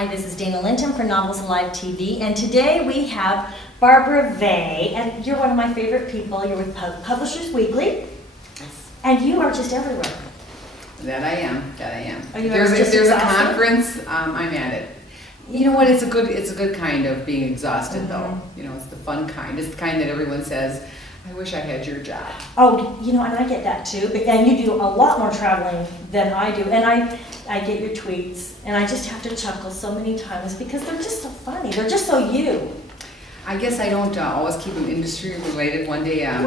Hi, this is Dayna Linton for Novels Alive TV, and today we have Barbara Vay, and you're one of my favorite people. You're with Publishers Weekly, and you are just everywhere. That I am. Are you if there's a conference, I'm at it. You know what? It's a good kind of being exhausted, though. You know, it's the fun kind. It's the kind that everyone says, I wish I had your job. Oh, you know, and I get that too. And you do a lot more traveling than I do. And I get your tweets, and I just have to chuckle so many times because they're just so funny. They're just so you. I guess I don't always keep them industry related. One day I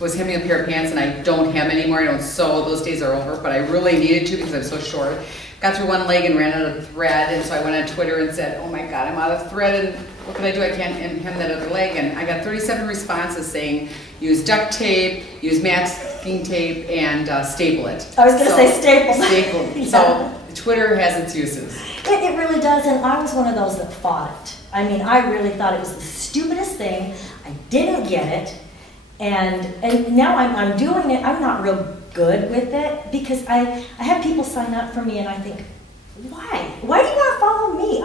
was hemming a pair of pants, and I don't hem anymore. I don't sew. Those days are over. But I really needed to because I'm so short. Got through one leg and ran out of thread, and so I went on Twitter and said, oh my God, I'm out of thread, and what can I do? I can't hem that other leg. And I got 37 responses saying, use duct tape, use masking tape, and staple it. I was going to say staple. Staple. Yeah. So Twitter has its uses. It really does, and I was one of those that fought it. I mean, I really thought it was the stupidest thing. I didn't get it, and now I'm doing it. I'm not real good with it because I have people sign up for me, and I think, why? Why do you want to follow me?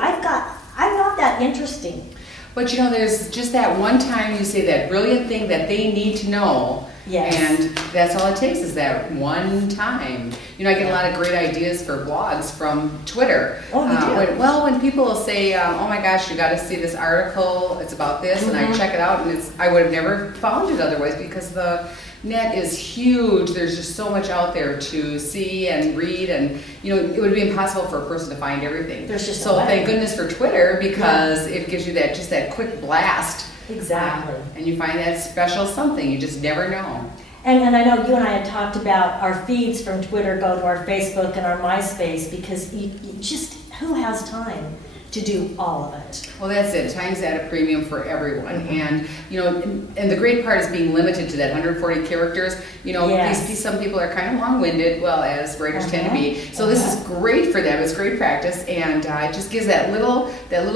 I'm not that interesting. But you know, there's just that one time you say that brilliant thing that they need to know. Yes. And that's all it takes is that one time. You know, I get a lot of great ideas for blogs from Twitter. Oh, you do? When people will say, oh my gosh, you got to see this article, it's about this, and I check it out, and I would have never found it otherwise because the net is huge. There's just so much out there to see and read, and you know, it would be impossible for a person to find everything. There's just so thank goodness for Twitter because it gives you that quick blast. Exactly. And you find that special something. You just never know. And I know you and I had talked about our feeds from Twitter go to our Facebook and our MySpace because you just, who has time to do all of it? Well, that's it. Time's at a premium for everyone. And, you know, and the great part is being limited to that 140 characters. You know, some people are kind of long-winded, well, as writers tend to be. So this is great for them. It's great practice. And it just gives that little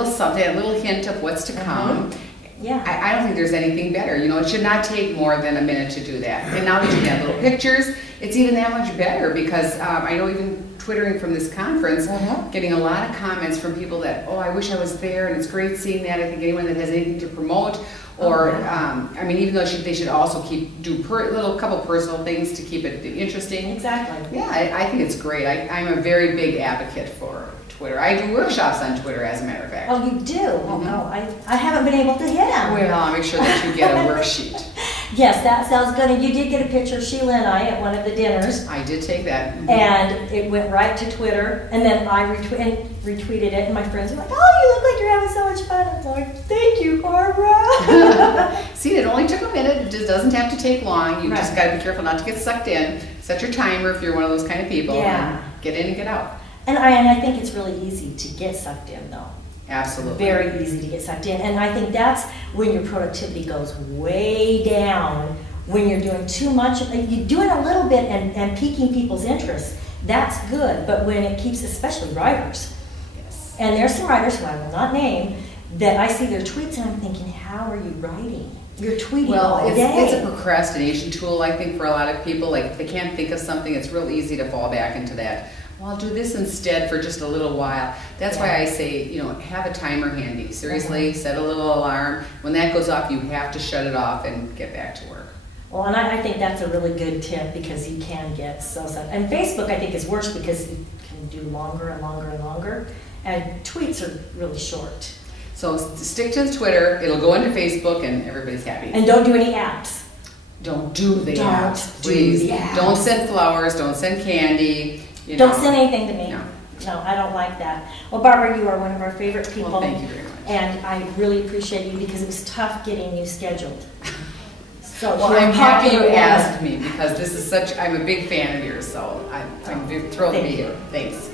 something, that little hint of what's to come. Yeah. I don't think there's anything better. You know, it should not take more than a minute to do that. And now that you have little pictures, it's even that much better because I know even Twittering from this conference, getting a lot of comments from people that, oh, I wish I was there, and it's great seeing that. I think anyone that has anything to promote, or I mean, even though they should also do couple personal things to keep it interesting. Exactly. Yeah, I think it's great. I'm a very big advocate for Twitter. I do workshops on Twitter, as a matter of fact. Oh, you do? Oh, no, I haven't been able to hit them. Well, I'll make sure that you get a worksheet. Yes, that sounds good. And you did get a picture of Sheila and I at one of the dinners. I did take that. And it went right to Twitter. And then I retweeted it, and my friends were like, oh, you look like you're having so much fun. I'm like, thank you, Barbara. See, it only took a minute. It just doesn't have to take long. You just got to be careful not to get sucked in. Set your timer if you're one of those kind of people. Yeah. And get in and get out. And I think it's really easy to get sucked in, though. Absolutely. Very easy to get sucked in. And I think that's when your productivity goes way down, when you're doing too much. You're doing a little bit and piquing people's interest. That's good. But when it keeps, especially writers, and there's some writers who I will not name, that I see their tweets and I'm thinking, how are you writing? You're tweeting all day. It's a procrastination tool, I think, for a lot of people. Like, if they can't think of something, it's real easy to fall back into that. Well, I'll do this instead for just a little while. That's why I say, you know, have a timer handy. Seriously, set a little alarm. When that goes off, you have to shut it off and get back to work. Well, and I think that's a really good tip because you can get so sucked. And Facebook, I think, is worse because you can do longer and longer and longer. And tweets are really short. So stick to Twitter. It'll go into Facebook, and everybody's happy. And don't do any apps. Don't do the apps, please. Don't send flowers. Don't send candy. You know. Don't send anything to me. No, I don't like that. Well, Barbara, you are one of our favorite people. Well, thank you very much. And I really appreciate you because it was tough getting you scheduled. So well, I'm happy you asked me because this is I'm a big fan of yours, so I'm thrilled to be here. Thanks.